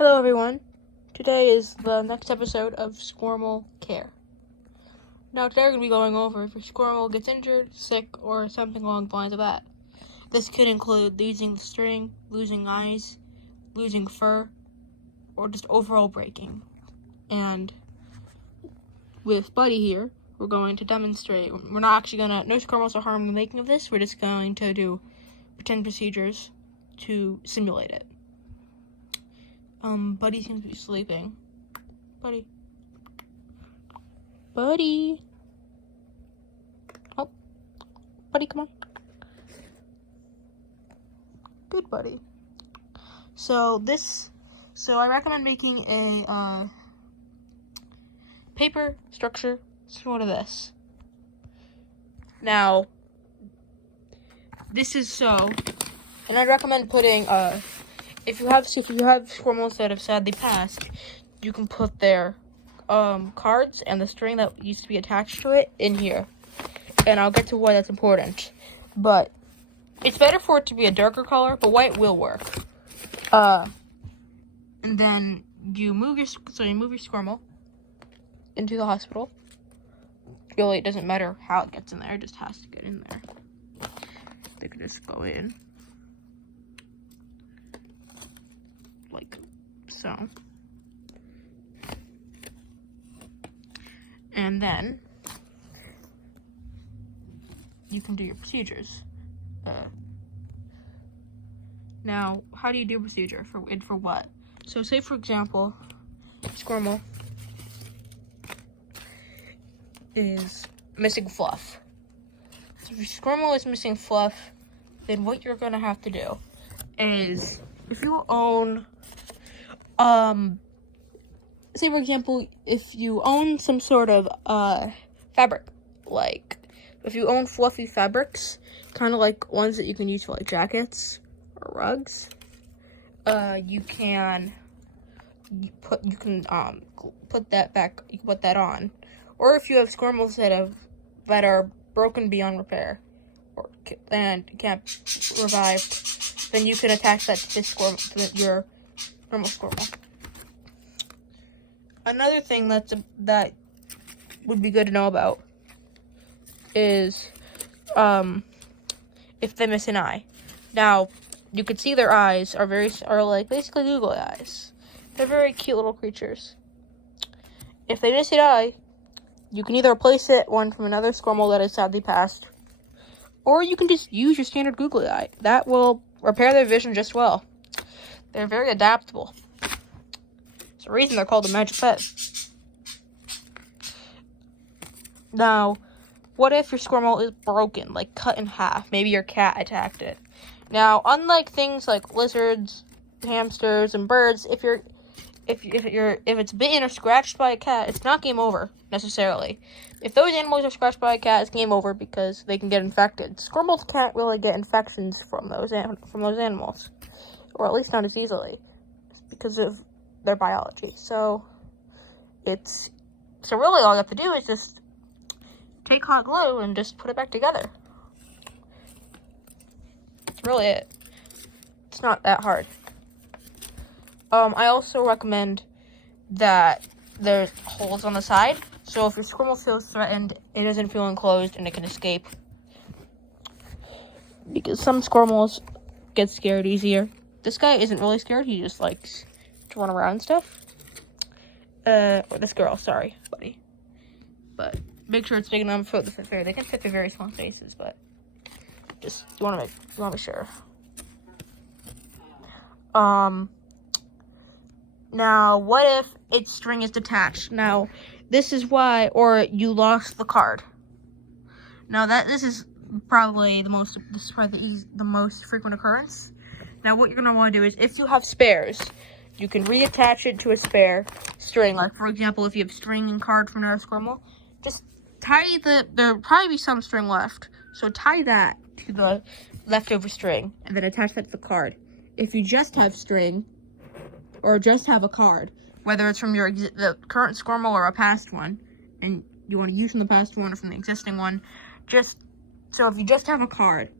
Hello everyone, today is the next episode of Squirmel Care. Now today we're going to be going over if your squirmel gets injured, sick, or something along the lines of that. This could include losing the string, losing eyes, losing fur, or just overall breaking. And with Buddy here, we're going to demonstrate. We're not actually going to, no squirmels are harmed in the making of this, we're just going to do pretend procedures to simulate it. Buddy seems to be sleeping. Buddy. Oh. Buddy, come on. Good, Buddy. So I recommend making a, paper structure sort of this. Now, this is so, and I'd recommend putting, if you have squirmels that have sadly passed, you can put their cards and the string that used to be attached to it in here. And I'll get to why that's important. But it's better for it to be a darker color, but white will work. And then you move your squirmel into the hospital. Really, it doesn't matter how it gets in there; it just has to get in there. They can just go in. Like so. And then you can do your procedures. Now, how do you do a procedure for what? So say for example, squirmel is missing fluff. So if your squirmel is missing fluff, then what you're gonna have to do is, if you own say for example, if you own some sort of fabric, like if you own fluffy fabrics, kind of like ones that you can use for like jackets or rugs, you can put that back. You can put that on. Or if you have squirmels that are broken beyond repair and can't be revived, then you can attach that to your normal squirmel. Another thing that would be good to know about is if they miss an eye. Now, you can see their eyes are like basically googly eyes. They're very cute little creatures. If they miss an eye, you can either replace one from another squirmel that has sadly passed, or you can just use your standard googly eye. That will repair their vision just well. They're very adaptable. There's a reason they're called a magic pet. Now, what if your squirmel is broken, like cut in half? Maybe your cat attacked it. Now, unlike things like lizards, hamsters, and birds, if it's bitten or scratched by a cat, it's not game over necessarily. If those animals are scratched by a cat, it's game over because they can get infected. Squirmels can't really get infections from those animals, or at least not as easily, because of their biology. So really all you have to do is just take hot glue and just put it back together. That's really it. It's not that hard. I also recommend that there's holes on the side, so if your squirmel feels threatened, it doesn't feel enclosed and it can escape. Because some squirmels get scared easier. This guy isn't really scared, he just likes to run around and stuff. Or this girl, sorry, Buddy. But make sure it's big enough for the fit. They can fit their very small spaces, but just you want to be sure. Now, what if its string is detached? Now, this is why, or you lost the card. Now this is probably the most frequent occurrence. Now, what you're gonna want to do is, if you have spares, you can reattach it to a spare string. Like, for example, if you have string and card from another squirmel, just tie there'll probably be some string left. So tie that to the leftover string, and then attach that to the card. If you just have string, or just have a card, whether it's from the current squirmel or a past one, and you want to use from the past one or from the existing one, so if you just have a card,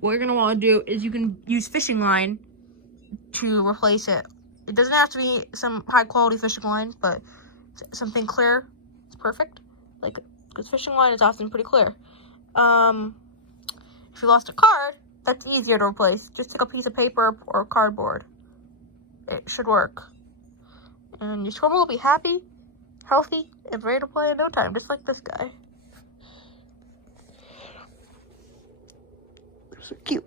what you're going to want to do is you can use fishing line to replace it It doesn't have to be some high quality fishing line, but something clear is perfect. Like, because fishing line is often pretty clear. If you lost a card, that's easier to replace. Just take a piece of paper or cardboard. It should work. And your squirrel will be happy, healthy, and ready to play in no time, just like this guy. They're so cute.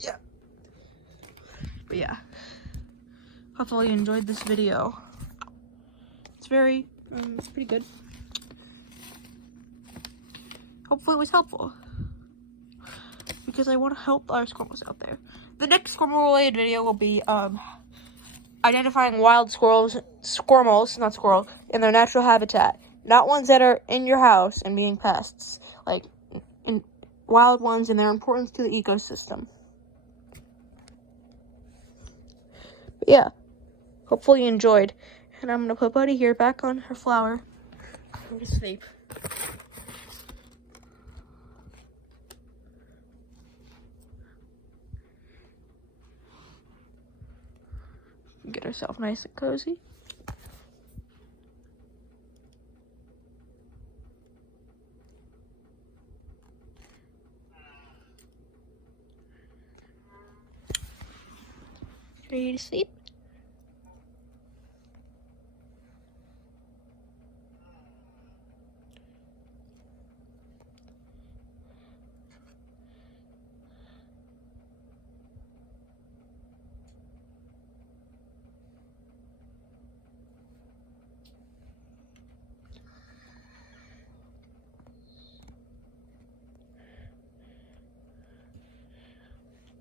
Yeah. But yeah. Hopefully you enjoyed this video. It's it's pretty good. Hopefully it was helpful, because I want to help our squirrels out there. The next squirrel related video will be identifying wild squirmels, not squirrel, in their natural habitat. Not ones that are in your house and being pests. Like, wild ones and their importance to the ecosystem. But yeah, hopefully you enjoyed. And I'm going to put Buddy here back on her flower. Go to sleep. Get herself nice and cozy. Ready to sleep?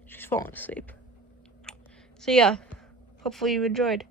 She's falling asleep. So yeah, hopefully you enjoyed.